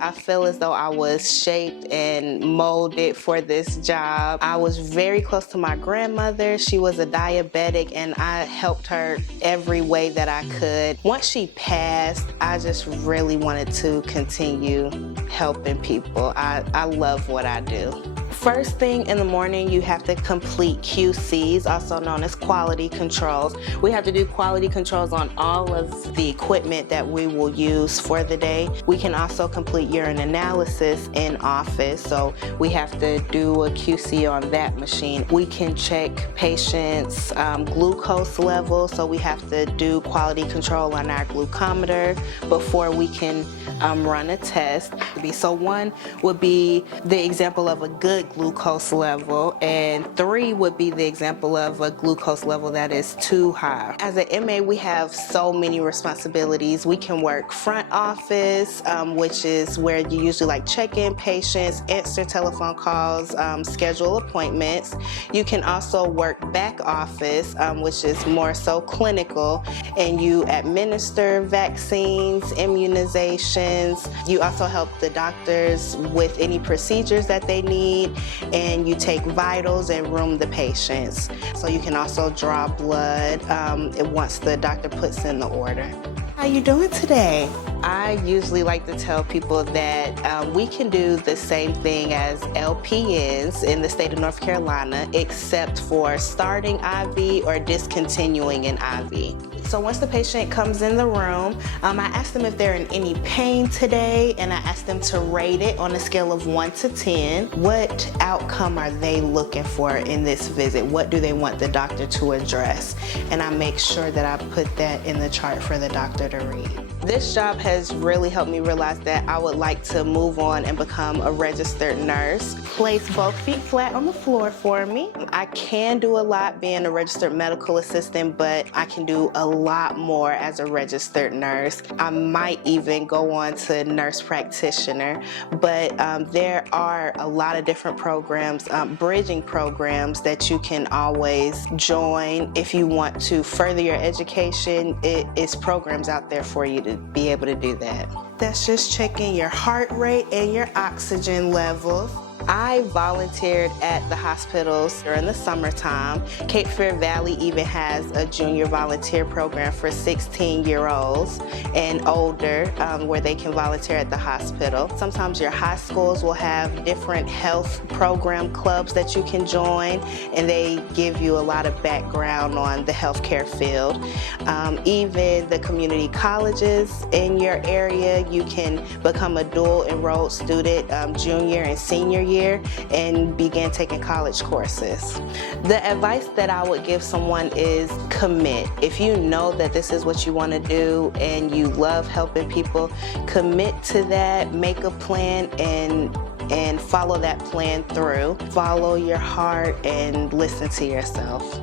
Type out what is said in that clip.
I feel as though I was shaped and molded for this job. I was very close to my grandmother. She was a diabetic and I helped her every way that I could. Once she passed, I just really wanted to continue helping people. I love what I do. First thing in the morning, you have to complete QCs, also known as quality controls. We have to do quality controls on all of the equipment that we will use for the day. We can also complete urine analysis in office, so we have to do a QC on that machine. We can check patients' glucose level, so we have to do quality control on our glucometer before we can run a test. So 1 would be the example of a good glucose level, and 3 would be the example of a glucose level that is too high. As an MA, we have so many responsibilities. We can work front office, which is where you usually like check in patients, answer telephone calls, schedule appointments. You can also work back office, which is more so clinical, and you administer vaccines, immunizations. You also help the doctors with any procedures that they need, and you take vitals and room the patients. So you can also draw blood once the doctor puts in the order. How you doing today? I usually like to tell people that we can do the same thing as LPNs in the state of North Carolina, except for starting IV or discontinuing an IV. So once the patient comes in the room, I ask them if they're in any pain today, and I ask them to rate it on a scale of 1 to 10. What outcome are they looking for in this visit? What do they want the doctor to address? And I make sure that I put that in the chart for the doctor to read. This job has really helped me realize that I would like to move on and become a registered nurse. Place both feet flat on the floor for me. I can do a lot being a registered medical assistant, but I can do a lot more as a registered nurse. I might even go on to nurse practitioner, but there are a lot of different programs, bridging programs that you can always join if you want to further your education. It is programs out there for you to be able to do that. That's just checking your heart rate and your oxygen levels. I volunteered at the hospitals during the summertime. Cape Fear Valley even has a junior volunteer program for 16-year-olds and older where they can volunteer at the hospital. Sometimes your high schools will have different health program clubs that you can join, and they give you a lot of background on the healthcare field. Even the community colleges in your area, you can become a dual enrolled student junior and senior year and begin taking college courses. The advice that I would give someone is commit. If you know that this is what you want to do and you love helping people, commit to that, make a plan, and follow that plan through. Follow your heart and listen to yourself.